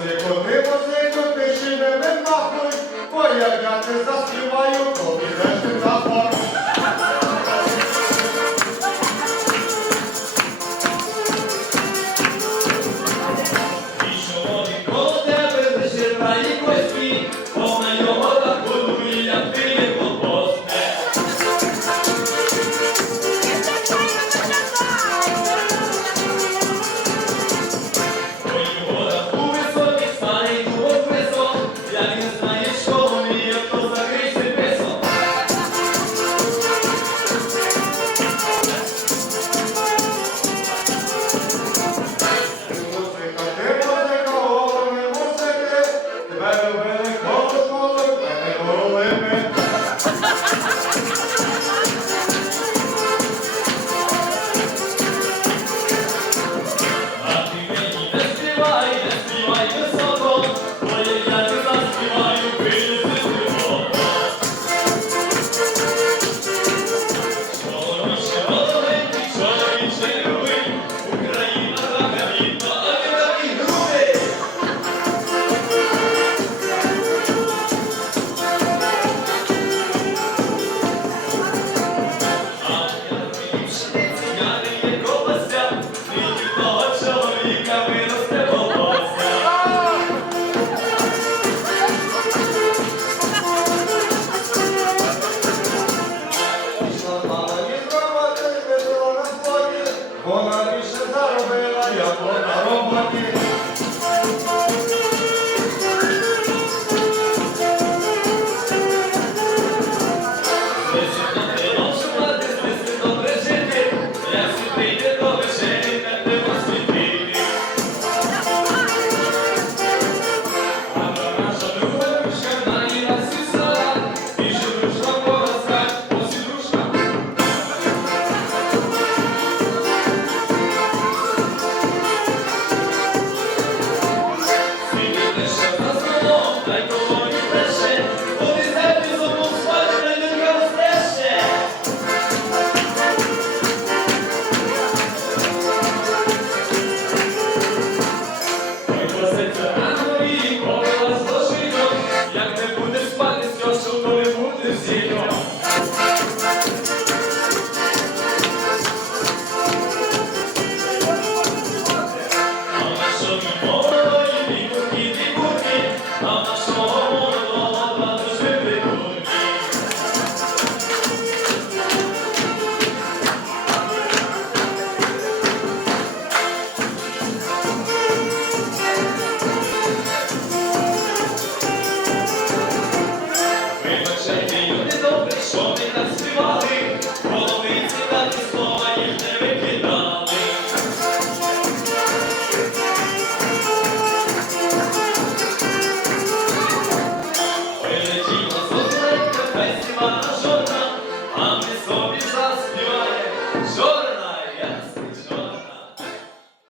Сикоти, посикоти, шини не пахнуть, бо як я не заспіваю, то підеш ти за пару.